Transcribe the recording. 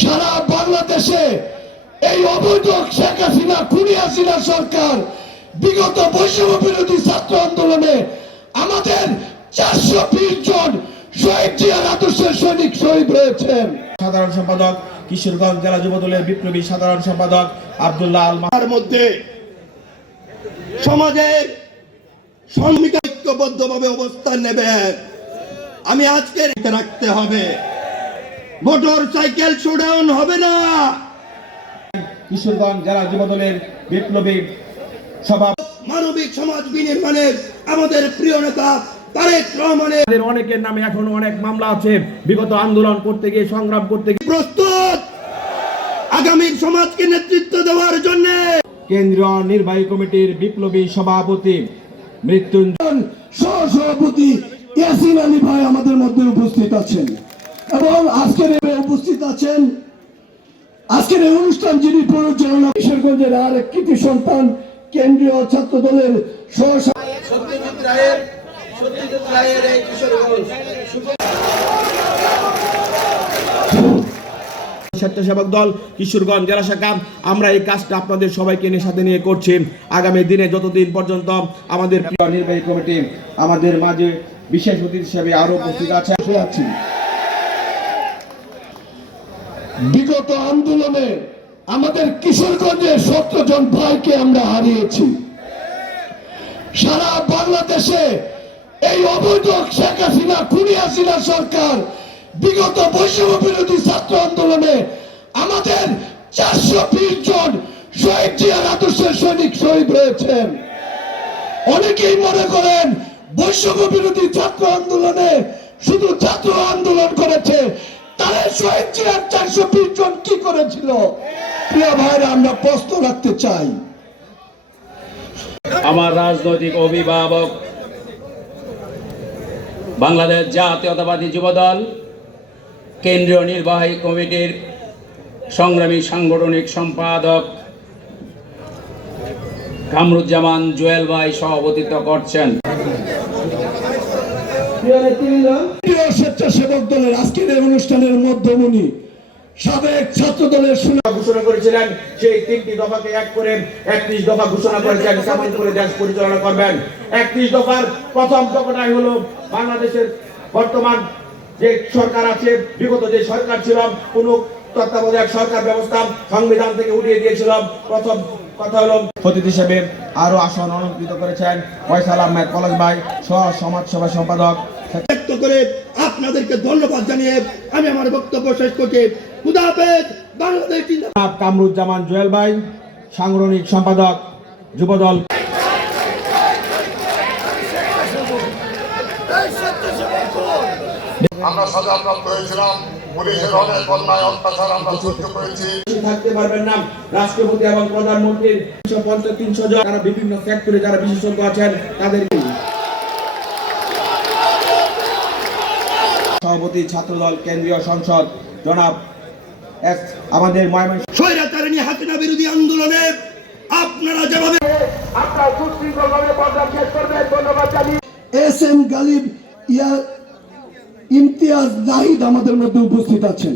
সারা বাংলাদেশে এই অবৈধ শেখ হাসিনা খুনি হাসিনা সরকার বিগত বৈষম্য বিরোধী ছাত্র আন্দোলনে আমাদের চারশো বিশ জন শহীদ জিয়ার আদর্শের সৈনিক শহীদ হয়েছেন। সাধারণ সম্পাদক কিশোরগঞ্জ জেলা যুবদলের বিপ্লবী সাধারণ সম্পাদক আব্দুল্লাহ আল তার মধ্যে সমাজের সম্মিত ঐক্যবদ্ধভাবে অবস্থান নেবে। আমি আজকে রাখতে হবে। মোটর সাইকেল শোডাউন হবে না। কিশোরগঞ্জ জেলা যুবদলের বিপ্লবী সভা মানবিক সমাজ বিনির্মাণের আমাদের প্রিয় নেতা তারেক রহমানের অনেকের নামে এখনও অনেক মামলা আছে। বিগত আন্দোলন করতে গিয়ে সংগ্রাম করতে গিয়ে প্রস্তুত। আগামী সমাজকে নেতৃত্ব দেওয়ার জন্য কেন্দ্রীয় নির্বাহী কমিটির বিপ্লবী সভাপতি মৃত্যুঞ্জয় সহসভাপতি ইয়াসিন আলী ভাই আমাদের মধ্যে উপস্থিত আছেন। এবং আজকের উপস্থিত আছেন আজকের এই অনুষ্ঠান যিনি পরিচালনা কিশোরগঞ্জের আর এক কৃতি সন্তান কেন্দ্রীয় ছাত্র দলের সহ সত্যজিৎ রায়ের সত্যজিৎ রায়ের এই স্বেচ্ছাসেবক দল কিশোরগঞ্জ জেলা শাখা আমরা এই কাজটা আপনাদের সবাইকে নিয়ে সাথে নিয়ে করছি। আগামী দিনে যতদিন পর্যন্ত আমাদের প্রিয় নির্বাহী কমিটি আমাদের মাঝে বিশেষ অতিথি হিসেবে আরও উপস্থিত আছে আছি। বিগত আন্দোলনে আমাদের কিশোরগঞ্জে সতেরো জন ভাইকে আমরা হারিয়েছি। সারা বাংলাদেশে এই অবৈধ শেখ হাসিনা, খুনি হাসিনা সরকার বিগত বৈষম্য বিরোধী ছাত্র আন্দোলনে আমাদের চারশো বিশ জন শহীদ জিয়ার আদর্শের সৈনিক শহীদ হয়েছেন। অনেকেই মনে করেন বৈষম্য বিরোধী ছাত্র আন্দোলনে শুধু ছাত্র আন্দোলন করেছে চারশো করেছিল? আমরা প্রশ্ন রাখতে চাই। আমার রাজনৈতিক অভিভাবক, বাংলাদেশ জাতীয়তাবাদী যুবদল, কেন্দ্রীয় নির্বাহী কমিটির সংগ্রামী সাংগঠনিক সম্পাদক কামরুজ্জামান জুয়েল ভাই সভাপতিত্ব করছেন। স্বেচ্ছাসেবক দলের আজকের এই অনুষ্ঠানের মধ্যমণি সাবেক ছাত্র দলের সুনাম ঘোষণা করেছিলেন সেই তিনটি দফাকে এক করে একত্রিশ দফা ঘোষণা করেছেন কেমন করে দেশ পরিচালনা করবেন? একত্রিশ দফার প্রথম দফাটাই হলো বাংলাদেশের বর্তমান যে সরকার আছে বিগত যে সরকার ছিল কোন তত্ত্বাবধায়ক সরকার ব্যবস্থা সংবিধান থেকে উঠিয়ে দিয়েছিল প্রথম কথা হলো অতিথি হিসেবে আরও আসন অলঙ্কৃত করেছেন ফয়সাল আহমেদ কলেজ ভাই সহ সমাজ সেবা সম্পাদক ব্যক্ত করে আপনাদেরকে ধন্যবাদ জানিয়ে আমি আমার বক্তব্য শেষ করছি। বাংলাদেশ কামরুজ্জামান জুয়েল ভাই সাংগঠনিক সম্পাদক যুবদল। আমরা সাজাপ্রাপ্ত হয়েছিলাম পুলিশের অনেক অন্যায় অত্যাচার আমরা সহ্য করেছি। থাকতে পারবেন না রাষ্ট্রপতি এবং প্রধানমন্ত্রীর তিনশো পঞ্চাশ তিনশো জন যারা বিভিন্ন সেক্টরে যারা বিশেষজ্ঞ আছেন তাদের সভাপতি ছাত্রদল কেন্দ্রীয় সংসদ জনাব এক আমাদের ময়মনসিংহ। স্বৈরাচারণী হাসিনা বিরোধী আন্দোলনে আপনারা যেভাবে এস এম গালিব ইয়া ইমতিয়াজ নাহিদ আমাদের মধ্যে উপস্থিত আছেন।